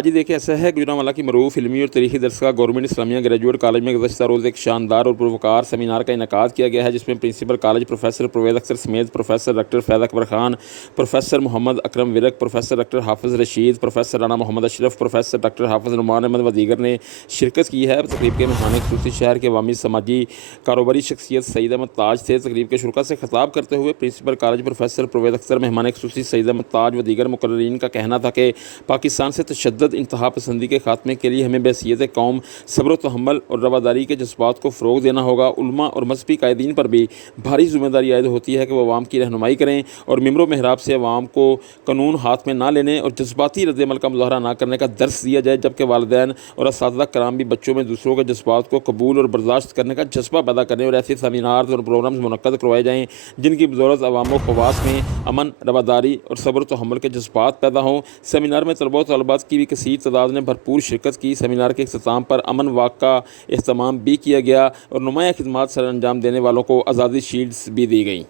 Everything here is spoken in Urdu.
جی دیکھیں ایسا ہے گجرانوالہ کی معروف علمی اور تاریخی درسگاہ گورنمنٹ اسلامیہ گریجویٹ کالج میں گزشتہ روز ایک شاندار اور پروکار سیمینار کا انعقاد کیا گیا ہے، جس میں principal college professor Parvez Akhtar سمیت professor doctor Faiz Akbar Khan, professor Muhammad Akram Virk, professor doctor Hafiz Rasheed, professor Rana Muhammad Ashraf, professor doctor Hafiz Nauman Ahmad و دیگر نے شرکت کی ہے۔ تقریب کے مہمان خصوصی شہر کے عوامی سماجی کاروباری شخصیت سعید احمد تاج تھے۔ تقریب کے شرکاء سے خطاب کرتے ہوئے principal college professor Parvez Akhtar, مہمان خصوصی سعید احمد تاج و دیگر مقررین کا کہنا تھا کہ پاکستان سے تشدد، انتہا پسندی کے خاتمے کے لیے ہمیں بحیثیت قوم صبر و تحمل اور رواداری کے جذبات کو فروغ دینا ہوگا۔ علماء اور مذہبی قائدین پر بھی بھاری ذمہ داری عائد ہوتی ہے کہ وہ عوام کی رہنمائی کریں اور ممبر و محراب سے عوام کو قانون ہاتھ میں نہ لینے اور جذباتی رد عمل کا مظاہرہ نہ کرنے کا درس دیا جائے، جبکہ والدین اور اساتذہ کرام بھی بچوں میں دوسروں کے جذبات کو قبول اور برداشت کرنے کا جذبہ پیدا کریں اور ایسے سیمینار اور پروگرامز منعقد کروائے جائیں جن کی بدولت عوام و خواص میں امن، رواداری اور صبر و تحمل کے جذبات پیدا ہوں۔ سیمینار میں طلباء و طالبات کی بھی کثیر تعداد نے بھرپور شرکت کی۔ سیمینار کے اختتام پر امن واک کا اہتمام بھی کیا گیا اور نمایاں خدمات سر انجام دینے والوں کو آزادی شیلڈز بھی دی گئیں۔